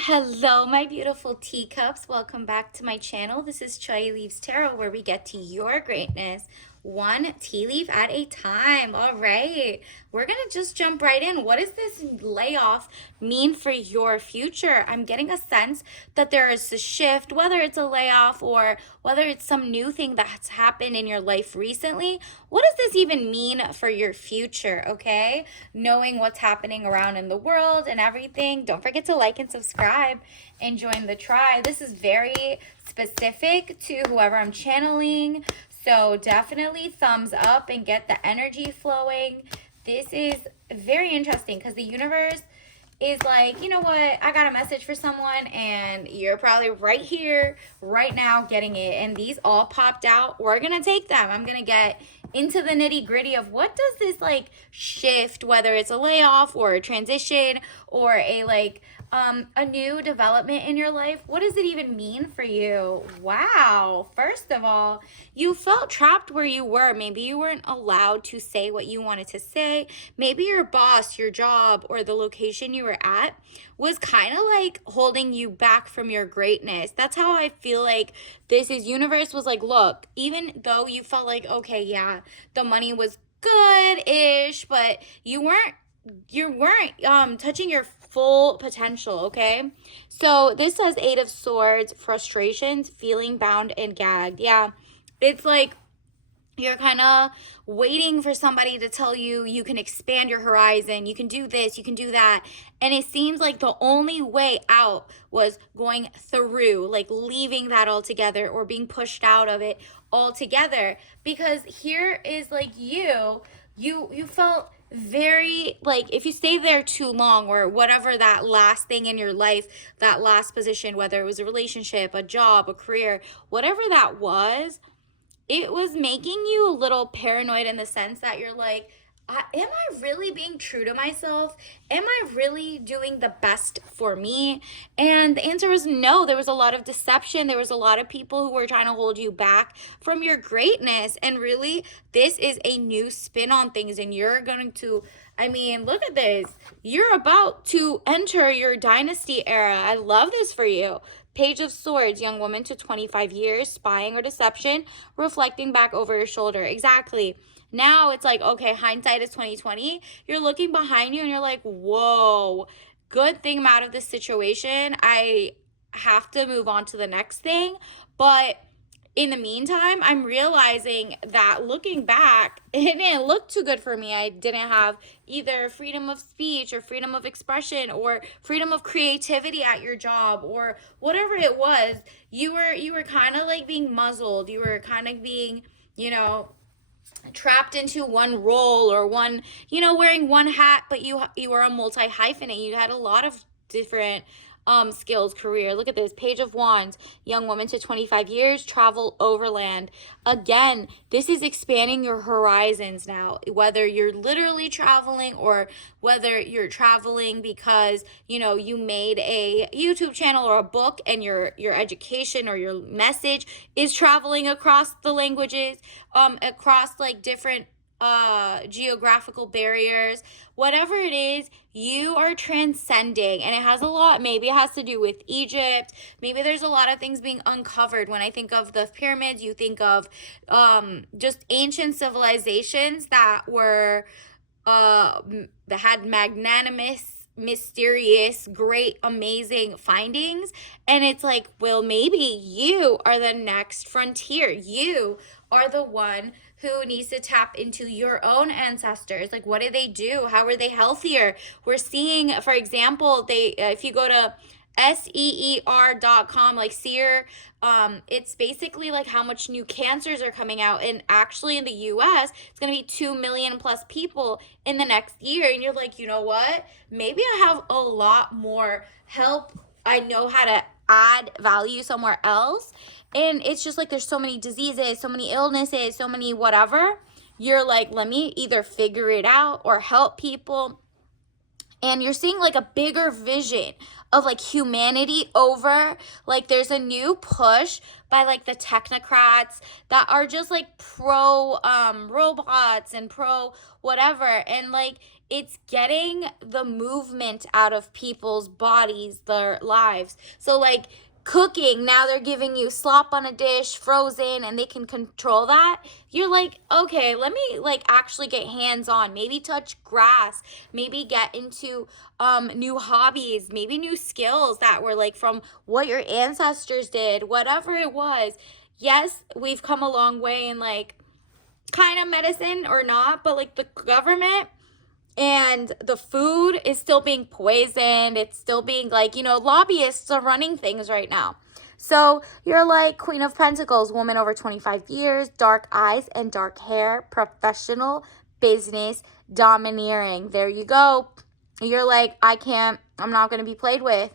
Hello, my beautiful teacups. Welcome back to my channel. This is Chai Leaves Tarot, where we get to your greatness, one tea leaf at a time. All right, we're going to just jump right in. What does this layoff mean for your future? I'm getting a sense that there is a shift, whether it's a layoff or whether it's some new thing that's happened in your life recently. What does this even mean for your future? Okay, knowing what's happening around in the world and everything. Don't forget to like and subscribe and join the tribe. This is very specific to whoever I'm channeling. So definitely thumbs up and get the energy flowing. This is very interesting because the universe is like, you know what, I got a message for someone and you're probably right here, right now getting it. And these all popped out. We're going to take them. I'm going to get into the nitty gritty of what does this like shift, whether it's a layoff or a transition or a new development in your life. What does it even mean for you? Wow. First of all, you felt trapped where you were. Maybe you weren't allowed to say what you wanted to say. Maybe your boss, your job, or the location you were at was kind of like holding you back from your greatness. That's how I feel like this is. Universe was like, look, even though you felt like, okay, yeah, the money was good-ish, but you weren't touching your full potential. Okay, so this says Eight of Swords, frustrations, feeling bound and gagged. Yeah, it's like you're kind of waiting for somebody to tell you you can expand your horizon, you can do this, you can do that, and it seems like the only way out was going through, like leaving that altogether or being pushed out of it altogether. Because here is like you felt very like if you stay there too long or whatever, that last thing in your life, that last position, whether it was a relationship, a job, a career, whatever that was, it was making you a little paranoid in the sense that you're like, am I really being true to myself? Am I really doing the best for me? And the answer was no. There was a lot of deception. There was a lot of people who were trying to hold you back from your greatness. And really, this is a new spin on things. And you're going to, I mean, look at this. You're about to enter your dynasty era. I love this for you. Page of Swords, young woman to 25 years, spying or deception, reflecting back over your shoulder. Exactly. Now it's like, okay, hindsight is 2020. You're looking behind you and you're like, whoa, good thing I'm out of this situation. I have to move on to the next thing. But in the meantime, I'm realizing that looking back, it didn't look too good for me. I didn't have either freedom of speech or freedom of expression or freedom of creativity at your job or whatever it was. You were kind of like being muzzled. You were kind of being, you know, trapped into one role or one, wearing one hat, but you were a multi hyphenate. You had a lot of different skills, career. Look at this. Page of Wands, young woman to 25 years, travel overland. Again, this is expanding your horizons now, whether you're literally traveling or whether you're traveling because, you made a YouTube channel or a book and your education or your message is traveling across the languages, across like different geographical barriers, whatever it is, you are transcending. And it has a lot, maybe it has to do with Egypt, maybe there's a lot of things being uncovered. When I think of the pyramids, you think of just ancient civilizations that were that had magnanimous, mysterious, great, amazing findings. And it's like, well, maybe you are the next frontier. You are the one who needs to tap into your own ancestors. Like, what did they do? How were they healthier? We're seeing, for example, they if you go to seer.com, like seer, it's basically like how much new cancers are coming out. And actually in the US, it's going to be 2 million plus people in the next year. And you're like, you know what? Maybe I have a lot more help. I know how to add value somewhere else. And it's just like there's so many diseases, so many illnesses, so many whatever. You're like, let me either figure it out or help people. And you're seeing like a bigger vision of like humanity over, like there's a new push by like the technocrats that are just like pro robots and pro whatever. And like it's getting the movement out of people's bodies, their lives. So like cooking, now they're giving you slop on a dish, frozen, and they can control that. You're like, okay, let me like actually get hands on, maybe touch grass, maybe get into new hobbies, maybe new skills that were like from what your ancestors did, whatever it was. Yes, we've come a long way in like kind of medicine or not, but like the government and the food is still being poisoned. It's still being like, lobbyists are running things right now. So you're like Queen of Pentacles, woman over 25 years, dark eyes and dark hair, professional, business, domineering. There you go. You're like, I'm not going to be played with.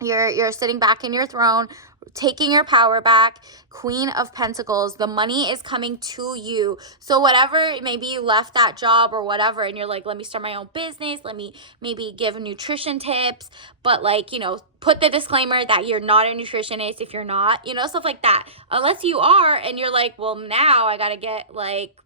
You're sitting back in your throne, taking your power back. Queen of Pentacles, the money is coming to you. So whatever, maybe you left that job or whatever, and you're like, let me start my own business. Let me maybe give nutrition tips, but like, put the disclaimer that you're not a nutritionist if you're not, stuff like that. Unless you are, and you're like, well, now I got to get like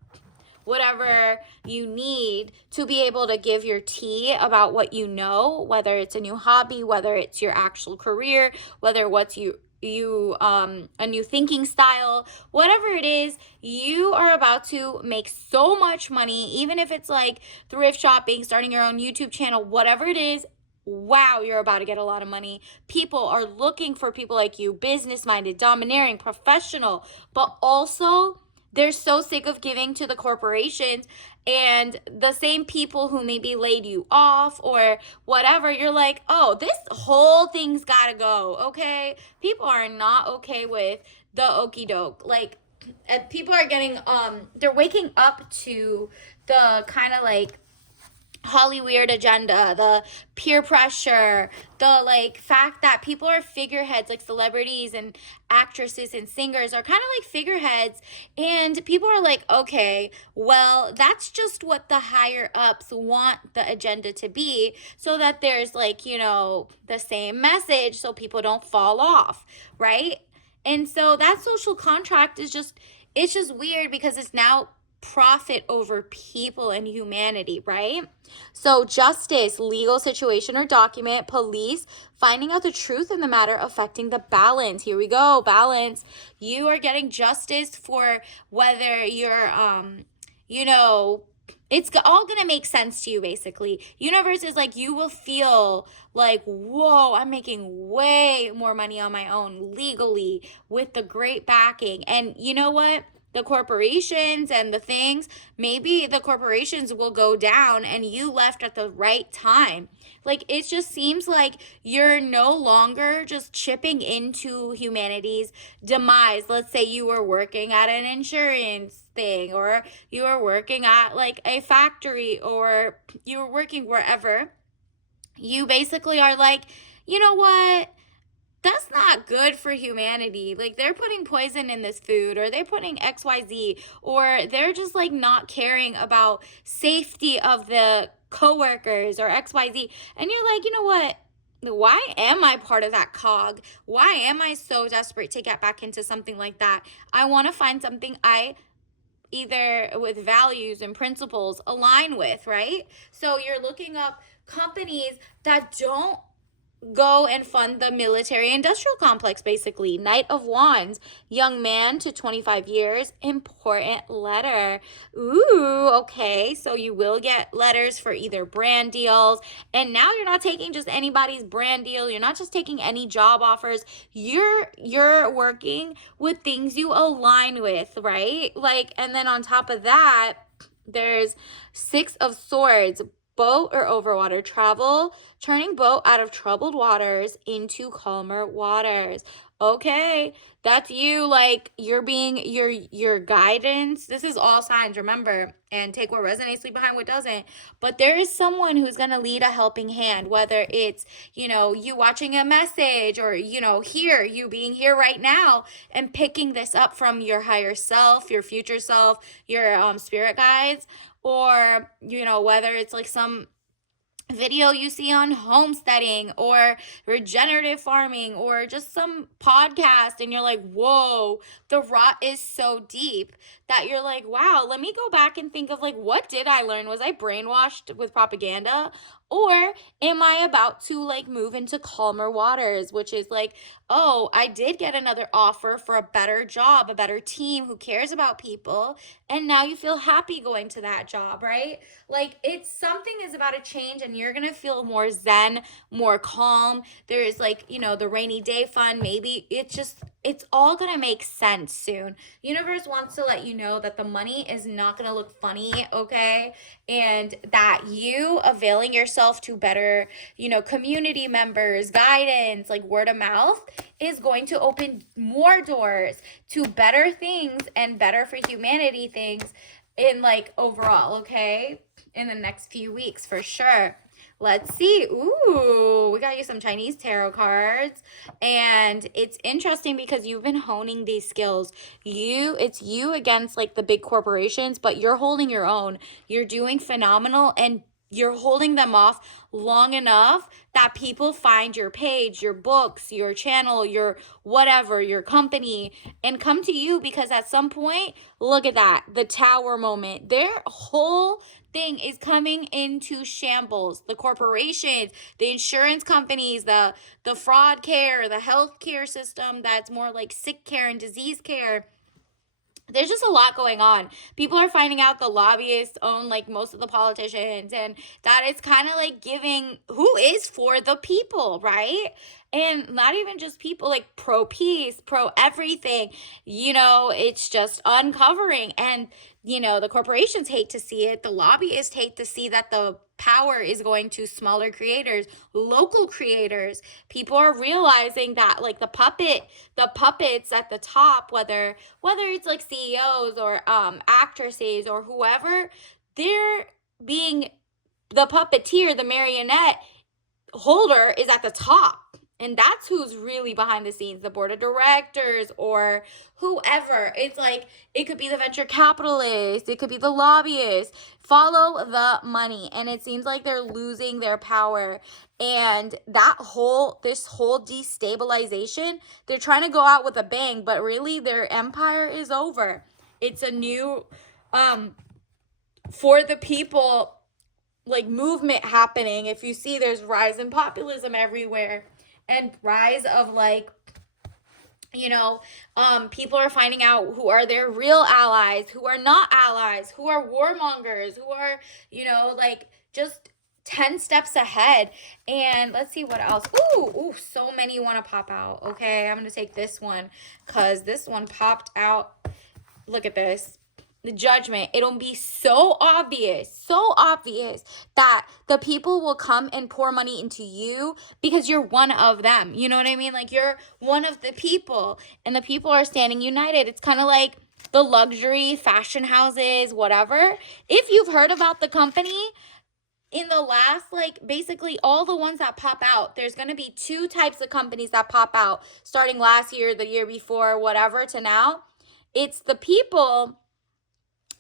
whatever you need to be able to give your tea about what you know, whether it's a new hobby, whether it's your actual career, whether what's you a new thinking style, whatever it is, you are about to make so much money, even if it's like thrift shopping, starting your own YouTube channel, whatever it is. Wow, you're about to get a lot of money. People are looking for people like you, business-minded, domineering, professional, but also they're so sick of giving to the corporations and the same people who maybe laid you off or whatever. You're like, oh, this whole thing's gotta go, okay? People are not okay with the okie doke. Like, people are getting, they're waking up to the kind of like Hollywood agenda, the peer pressure, the like fact that people are figureheads, like celebrities and actresses and singers are kind of like figureheads, and people are like, okay, well, that's just what the higher ups want the agenda to be, so that there's like, the same message so people don't fall off, right? And so that social contract is it's just weird because it's now profit over people and humanity, right? So justice, legal situation or document, police, finding out the truth in the matter affecting the balance. Here we go, balance. You are getting justice for whether you're, it's all going to make sense to you, basically. Universe is like, you will feel like, whoa, I'm making way more money on my own legally with the great backing. And you know what? The corporations and the things, maybe the corporations will go down and you left at the right time. Like, it just seems like you're no longer just chipping into humanity's demise. Let's say you were working at an insurance thing, or you were working at like a factory, or you were working wherever. You basically are like, you know what? That's not good for humanity. Like, they're putting poison in this food, or they're putting XYZ, or they're just like not caring about safety of the coworkers or XYZ. And you're like, you know what? Why am I part of that cog? Why am I so desperate to get back into something like that? I want to find something I either with values and principles align with, right? So you're looking up companies that don't go and fund the military industrial complex, basically. Knight of Wands, young man to 25 years, important letter. Ooh, okay. So you will get letters for either brand deals. And now you're not taking just anybody's brand deal. You're not just taking any job offers. You're working with things you align with, right? Like, and then on top of that, there's Six of Swords, boat or overwater travel, turning boat out of troubled waters into calmer waters. Okay, that's you. Like, you're being your guidance. This is all signs, remember, and take what resonates, leave behind what doesn't. But there is someone who's going to lead a helping hand, whether it's, you watching a message, or, here, you being here right now and picking this up from your higher self, your future self, your spirit guides, or, whether it's like some video you see on homesteading or regenerative farming or just some podcast, and you're like, whoa, the rot is so deep that you're like, wow, let me go back and think of like, what did I learn? Was I brainwashed with propaganda? Or am I about to like move into calmer waters, which is like, oh, I did get another offer for a better job, a better team who cares about people, and now you feel happy going to that job, right? Like, it's something is about to change, and you're gonna feel more zen, more calm. There is like, the rainy day fund. Maybe it's all gonna make sense soon. Universe wants to let you know that the money is not gonna look funny, okay? And that you availing yourself to better, community members, guidance, like word of mouth, is going to open more doors to better things and better for humanity things in like overall, okay? In the next few weeks for sure. Let's see. Ooh, we got you some Chinese tarot cards. And it's interesting because you've been honing these skills. It's you against like the big corporations, but you're holding your own. You're doing phenomenal, and you're holding them off long enough that people find your page, your books, your channel, your whatever, your company, and come to you, because at some point, look at that, the tower moment. Their whole thing is coming into shambles. The corporations, the insurance companies, the fraud care, the healthcare system that's more like sick care and disease care. There's just a lot going on. People are finding out the lobbyists own like most of the politicians, and that it's kind of like giving who is for the people, right? And not even just people, like pro peace, pro everything. It's just uncovering. And the corporations hate to see it. The lobbyists hate to see that the power is going to smaller creators, local creators. People are realizing that like the puppets at the top, whether it's like CEOs or actresses or whoever, they're being the puppeteer, the marionette holder is at the top. And that's who's really behind the scenes, the board of directors or whoever. It's like, it could be the venture capitalists, it could be the lobbyists. Follow the money. And it seems like they're losing their power. And this whole destabilization, they're trying to go out with a bang, but really their empire is over. It's a new, for the people, like movement happening. If you see, there's rise in populism everywhere, and rise of like, people are finding out who are their real allies, who are not allies, who are warmongers, who are, like just 10 steps ahead. And let's see what else. Ooh, so many want to pop out. Okay, I'm going to take this one because this one popped out. Look at this. The Judgment. It'll be so obvious that the people will come and pour money into you because you're one of them. You know what I mean? Like, you're one of the people, and the people are standing united. It's kind of like the luxury fashion houses, whatever. If you've heard about the company, in the last, like, basically all the ones that pop out, there's going to be two types of companies that pop out starting last year, the year before, whatever, to now. It's the people,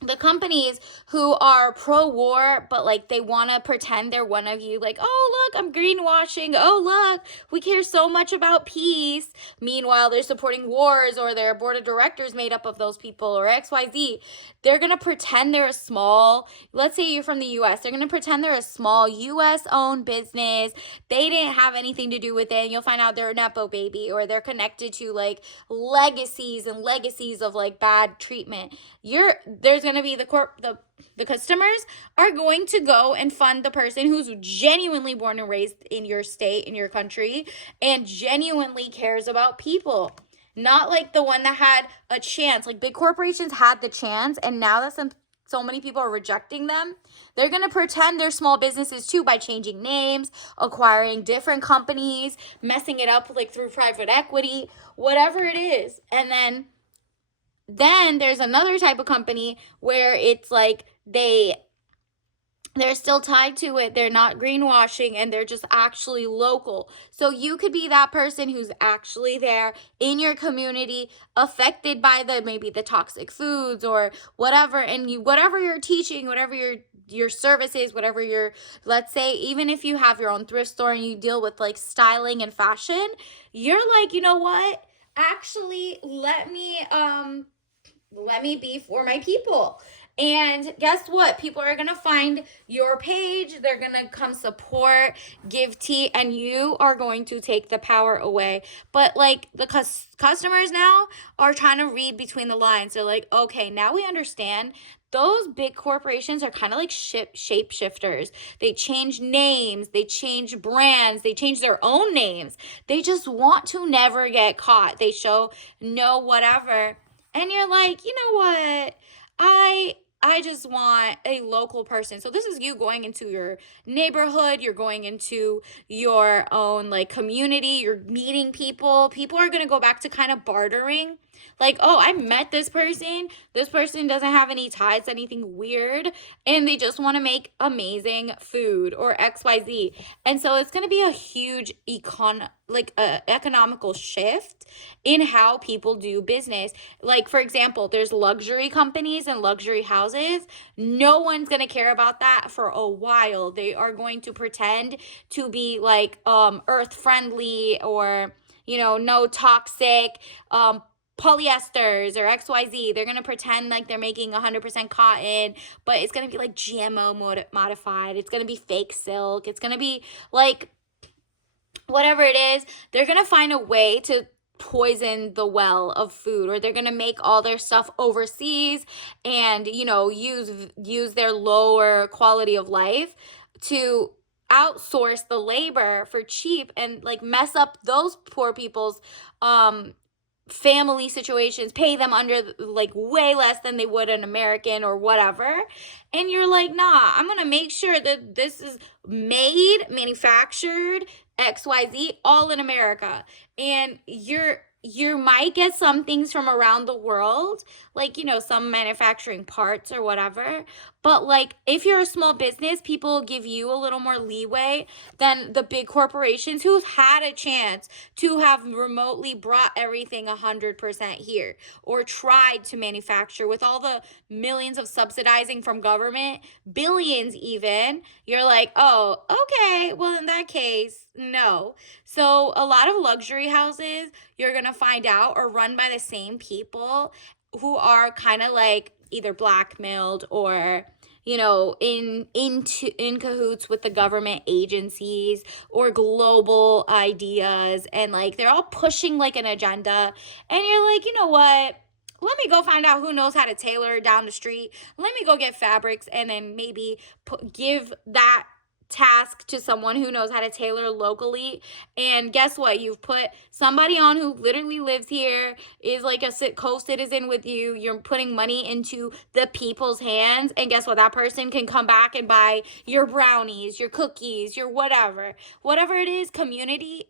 the companies who are pro-war, but like they want to pretend they're one of you, like, oh, look, I'm greenwashing. Oh, look, we care so much about peace. Meanwhile, they're supporting wars, or their board of directors made up of those people, or XYZ. They're going to pretend they're a small, let's say you're from the US, they're going to pretend they're a small US-owned business. They didn't have anything to do with it. And you'll find out they're a Nepo baby, or they're connected to like legacies and legacies of like bad treatment. There's going to be the customers are going to go and fund the person who's genuinely born and raised in your state, in your country, and genuinely cares about people. Not like the one that had a chance. Like, big corporations had the chance, and now that so many people are rejecting them, they're going to pretend they're small businesses too by changing names, acquiring different companies, messing it up like through private equity, whatever it is. And then there's another type of company where it's like they they're still tied to it. They're not greenwashing, and they're just actually local. So you could be that person who's actually there in your community, affected by the maybe the toxic foods or whatever, and you whatever you're teaching, whatever your services, whatever your, let's say, even if you have your own thrift store and you deal with like styling and fashion, you're like, you know what? Actually, let me be for my people. And guess what? People are going to find your page. They're going to come support, give tea, and you are going to take the power away. But like the customers now are trying to read between the lines. They're like, okay, now we understand those big corporations are kind of like shapeshifters. They change names, they change brands, they change their own names. They just want to never get caught. They show no whatever. And you're like, you know what? I just want a local person. So this is you going into your neighborhood, you're going into your own like community, you're meeting people. People are going to go back to kind of bartering. Like, oh, I met this person. This person doesn't have any ties to anything weird, and they just want to make amazing food or XYZ. And so it's going to be a huge economical shift in how people do business. Like, for example, there's luxury companies and luxury houses. No one's going to care about that for a while. They are going to pretend to be like earth friendly, or no toxic polyesters or XYZ. They're going to pretend like they're making 100% cotton, but it's going to be like GMO modified. It's going to be fake silk. It's going to be like whatever it is. They're going to find a way to poison the well of food, or they're going to make all their stuff overseas and use their lower quality of life to outsource the labor for cheap and like mess up those poor people's family situations, pay them under like way less than they would an American or whatever. And you're like, nah, I'm gonna make sure that this is manufactured, XYZ, all in America. And you might get some things from around the world, like some manufacturing parts or whatever, but like if you're a small business, people give you a little more leeway than the big corporations who've had a chance to have remotely brought everything 100% here, or tried to manufacture with all the millions of subsidizing from government, billions even. You're like, oh, okay, well, in that case, no. So a lot of luxury houses, you're going to find out, are run by the same people who are kind of like either blackmailed or in cahoots with the government agencies or global ideas, and like they're all pushing like an agenda. And you're like, you know what, let me go find out who knows how to tailor down the street. Let me go get fabrics, and then maybe give that task to someone who knows how to tailor locally. And guess what? You've put somebody on who literally lives here, is like a co-citizen with you. You're putting money into the people's hands. And guess what? That person can come back and buy your brownies, your cookies, your whatever it is. Community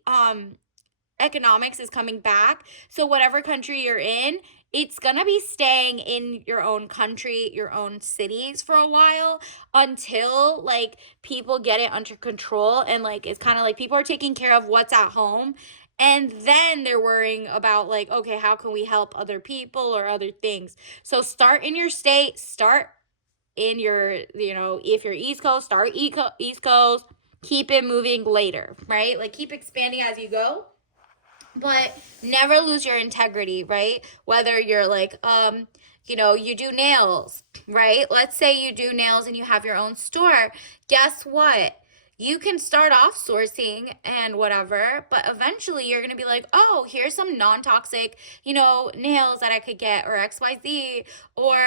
economics is coming back. So whatever country you're in, it's gonna be staying in your own country, your own cities for a while, until like people get it under control. And like it's kind of like people are taking care of what's at home, and then they're worrying about like, okay, how can we help other people or other things. So start in your state, start in your, if you're East Coast, start East Coast, keep it moving later, right? Like keep expanding as you go, but never lose your integrity, right? Whether you're like, you do nails, right? Let's say you do nails and you have your own store. Guess what? You can start off sourcing and whatever, but eventually you're going to be like, oh, here's some non-toxic, nails that I could get, or XYZ. Or,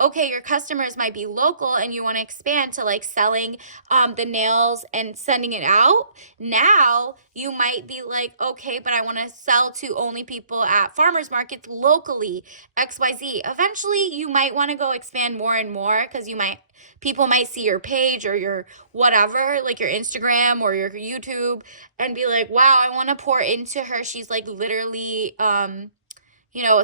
okay, your customers might be local and you want to expand to like selling the nails and sending it out. Now you might be like, okay, but I want to sell to only people at farmers markets locally, XYZ. Eventually you might want to go expand more and more, because people might see your page or your whatever, like your Instagram or your YouTube, and be like, wow, I want to pour into her. She's like literally, a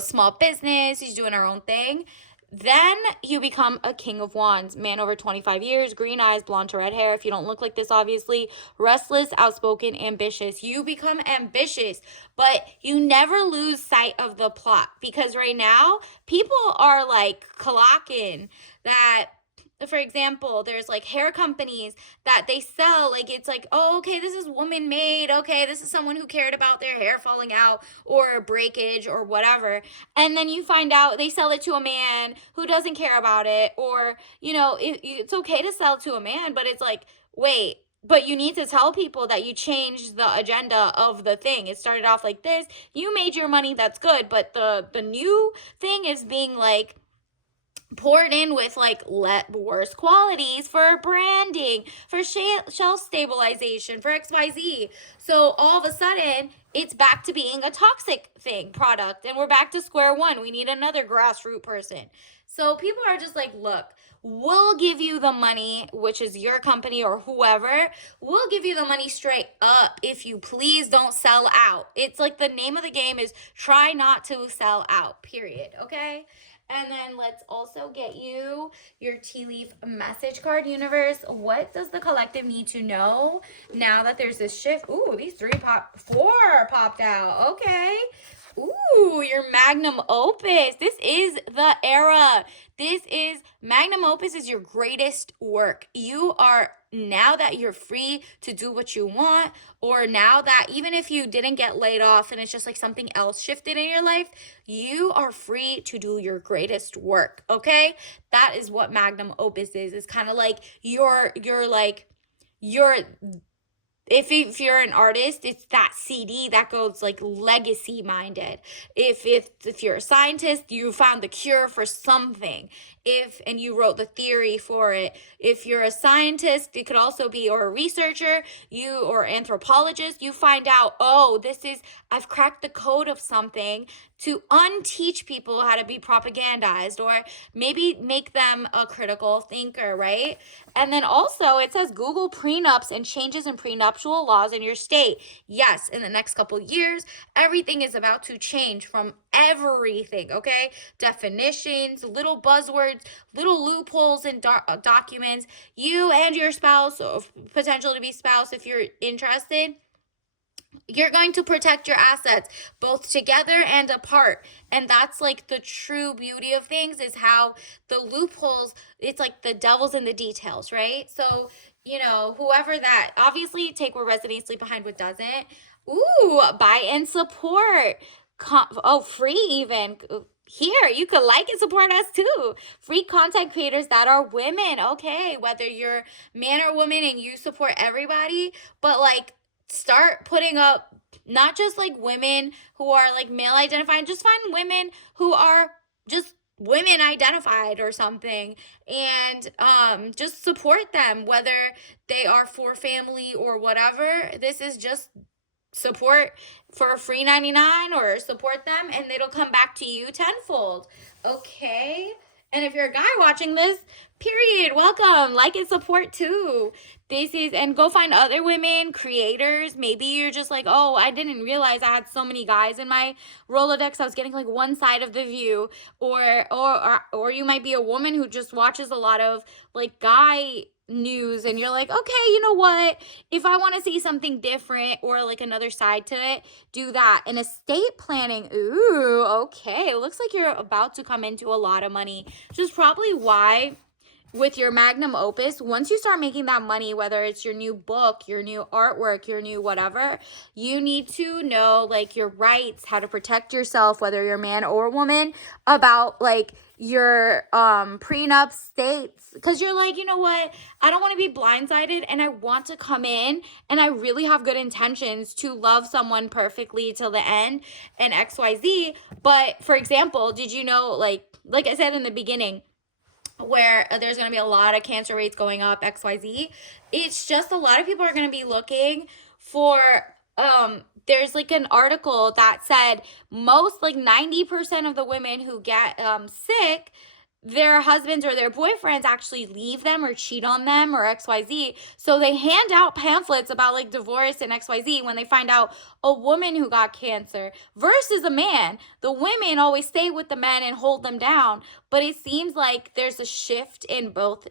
small business. She's doing her own thing. Then you become a king of wands, man over 25 years, green eyes, blonde to red hair. If you don't look like this, obviously, restless, outspoken, ambitious. You become ambitious, but you never lose sight of the plot, because right now people are like clocking that. For example, there's like hair companies that they sell, like, it's like, oh, okay, this is woman made. Okay, this is someone who cared about their hair falling out or breakage or whatever. And then you find out they sell it to a man who doesn't care about it. Or, it's okay to sell to a man, but it's like, wait, but you need to tell people that you changed the agenda of the thing. It started off like this, you made your money, that's good, but the new thing is being like poured in with like worse qualities for branding, for shelf stabilization, for XYZ. So all of a sudden, it's back to being a toxic product, and we're back to square one. We need another grassroots person. So people are just like, look, we'll give you the money, which is your company or whoever. We'll give you the money straight up if you please don't sell out. It's like the name of the game is try not to sell out, period. Okay? And then let's also get you your tea leaf message card, universe. What does the collective need to know now that there's this shift? Ooh, these four popped out. Okay. Ooh, your magnum opus. This is the era. Magnum opus is your greatest work. You are, now that you're free to do what you want, or now that even if you didn't get laid off and it's just like something else shifted in your life, you are free to do your greatest work. Okay? That is what magnum opus is. It's kind of like you're if you're an artist, it's that CD that goes like legacy minded. If you're a scientist, you found the cure for something. And you wrote the theory for it. If you're a scientist, it could also be, or a researcher, or anthropologist, you find out, oh, I've cracked the code of something to unteach people how to be propagandized, or maybe make them a critical thinker, right? And then also it says Google prenups and changes in prenuptial laws in your state. Yes, in the next couple years, everything is about to change from everything, okay? Definitions, little buzzwords, little loopholes in documents. You and your spouse, or potential to be spouse if you're interested, you're going to protect your assets both together and apart. And that's like the true beauty of things, is how the loopholes, it's like the devil's in the details, right? So, whoever that, obviously take what resonates, leave behind what doesn't. Ooh, buy and support. Free even. Here, you could like and support us too. Free content creators that are women. Okay, whether you're man or woman and you support everybody, but like, start putting up not just like women who are like male identified, just find women who are just women identified or something, and just support them, whether they are for family or whatever. This is just support for free 99, or support them and it'll come back to you tenfold. Okay? And if you're a guy watching this, period, welcome, like and support too. And go find other women creators. Maybe you're just like, oh, I didn't realize I had so many guys in my Rolodex. I was getting like one side of the view. Or you might be a woman who just watches a lot of like guy news, and you're like, okay, you know what, if I want to see something different or like another side to it, do that. And estate planning, ooh, okay, it looks like you're about to come into a lot of money, which is probably why with your magnum opus, once you start making that money, whether it's your new book, your new artwork, your new whatever, you need to know like your rights, how to protect yourself, whether you're a man or woman, about like your prenup states, because you're like, you know what, I don't want to be blindsided, and I want to come in and I really have good intentions to love someone perfectly till the end and XYZ. But for example, did you know, like I said in the beginning, where there's going to be a lot of cancer rates going up, XYZ, it's just a lot of people are going to be looking for there's like an article that said most, like 90% of the women who get sick, their husbands or their boyfriends actually leave them or cheat on them or XYZ. So they hand out pamphlets about like divorce and XYZ when they find out a woman who got cancer versus a man. The women always stay with the men and hold them down. But it seems like there's a shift in both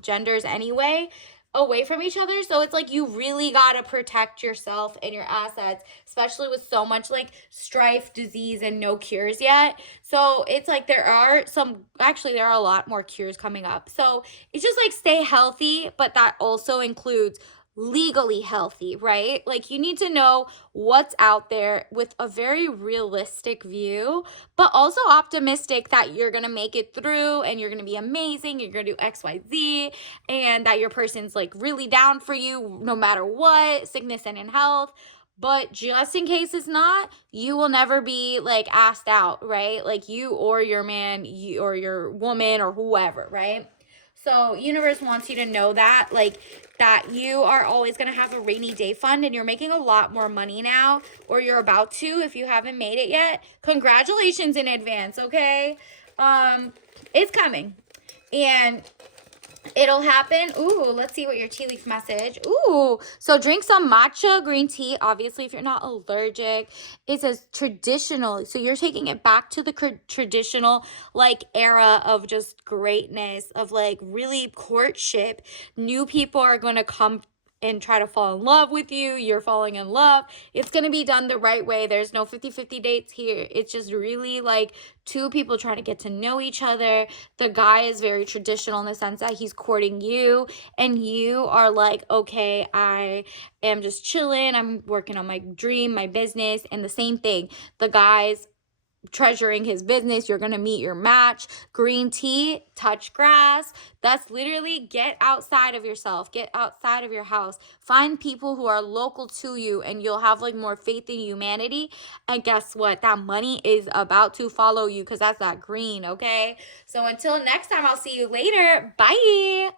genders anyway, away from each other. So it's like you really got to protect yourself and your assets, especially with so much like strife, disease, and no cures yet. So it's like there are a lot more cures coming up. So it's just like stay healthy, but that also includes legally healthy, right? Like you need to know what's out there with a very realistic view, but also optimistic that you're going to make it through and you're going to be amazing. You're going to do XYZ and that your person's like really down for you no matter what, sickness and in health. But just in case it's not, you will never be like asked out, right? Like you or your man, you or your woman or whoever, right? So universe wants you to know that, like, that you are always going to have a rainy day fund and you're making a lot more money now, or you're about to if you haven't made it yet. Congratulations in advance, okay? It's coming. And it'll happen. Ooh, let's see what your tea leaf message. Ooh, so drink some matcha green tea. Obviously, if you're not allergic, it says traditional. So you're taking it back to the traditional like era of just greatness, of like really courtship. New people are going to come and try to fall in love with you. You're falling in love. It's going to be done the right way. There's no 50-50 dates here. It's just really like two people trying to get to know each other. The guy is very traditional in the sense that he's courting you and you are like, okay, I am just chilling. I'm working on my dream, my business. And the same thing, the guy's treasuring his business. You're going to meet your match. Green tea, touch grass. That's literally get outside of yourself, get outside of your house, find people who are local to you, and you'll have like more faith in humanity. And guess what? That money is about to follow you because that's that green. Okay, so until next time, I'll see you later. Bye.